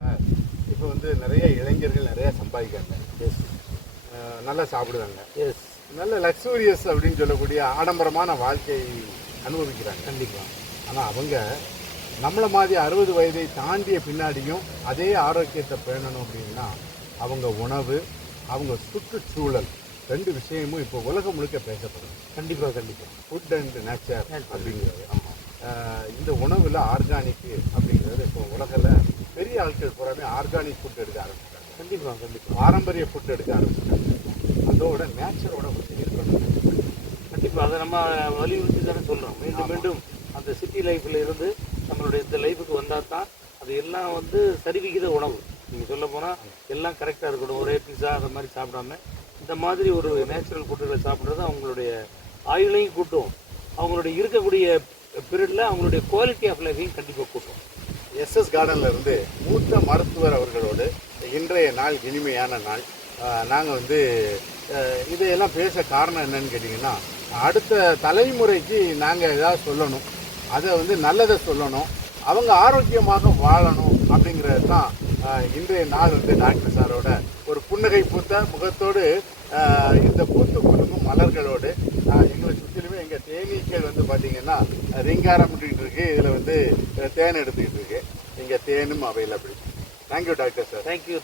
இப்போ வந்து நிறைய இளைஞர்கள் நிறைய சம்பாதிக்காங்க. எஸ் நல்லா சாப்பிடுவாங்க. எஸ் நல்ல லக்ஸூரியஸ் அப்படின்னு சொல்லக்கூடிய ஆடம்பரமான வாழ்க்கை அனுபவிக்கிறாங்க. கண்டிப்பாக. ஆனால் அவங்க நம்மளை மாதிரி 60 வயதை தாண்டிய பின்னாடியும் அதே ஆரோக்கியத்தை பேணணும் அப்படின்னா அவங்க உணவு, அவங்க சுற்றுச்சூழல் 2 விஷயமும் இப்போ உலகம் முழுக்க பேசப்படும். கண்டிப்பாக ஃபுட் அண்ட் நேச்சர் அப்படிங்கிறது. ஆமாம், இந்த உணவில் ஆர்கானிக்கு அப்படிங்கிறது இப்போ உலகில் பெரிய ஆட்கள் பூராமே ஆர்கானிக் ஃபுட் எடுக்க ஆரம்பிச்சிட்டாங்க. கண்டிப்பாக பாரம்பரிய ஃபுட் எடுக்க ஆரம்பிச்சிட்டாங்க. அதோட நேச்சரோட கொஞ்சம் இருக்கணும். கண்டிப்பாக அதை நம்ம வலியுறுத்தி தானே சொல்கிறோம். மீண்டும் அந்த சிட்டி லைஃப்பில் இருந்து நம்மளுடைய இந்த லைஃபுக்கு வந்தால் தான் அது எல்லாம் சரிவிகித உணவு. நீங்கள் சொல்ல போனால் எல்லாம் கரெக்டாக இருக்கணும். ஒரே பிஸா அந்த மாதிரி சாப்பிடாம இந்த மாதிரி ஒரு நேச்சுரல் ஃபுட்டுகளை சாப்பிட்றது அவங்களுடைய ஆயுளையும் கூட்டும், அவங்களுடைய இருக்கக்கூடிய பீரியடில் அவங்களுடைய குவாலிட்டி ஆஃப் லைஃபையும் கண்டிப்பாக கூட்டும். எஸ்எஸ் கார்டனில் இருந்து மூத்த மருத்துவர் அவர்களோடு இன்றைய நாள் இனிமையான நாள். நாங்கள் இதையெல்லாம் பேச காரணம் என்னன்னு கேட்டிங்கன்னா, அடுத்த தலைமுறைக்கு நாங்கள் ஏதாவது சொல்லணும், அதை நல்லதை சொல்லணும், அவங்க ஆரோக்கியமாக வாழணும் அப்படிங்கிறது தான் இன்றைய நாள் டாக்டர் சாரோட ஒரு புன்னகை பூத்த முகத்தோடு இந்த பூத்து குலுங்கும் மலர்களோடு எங்களை சுற்றிலுமே எங்கள் தேனீக்கள் பார்த்திங்கன்னா ரீங்காரம் பண்ணிகிட்டு இருக்கு. இதில் தேன் எடுத்துக்கிட்டு இருக்கு. இங்கே தேனும் available. Thank you doctor sir. Thank you.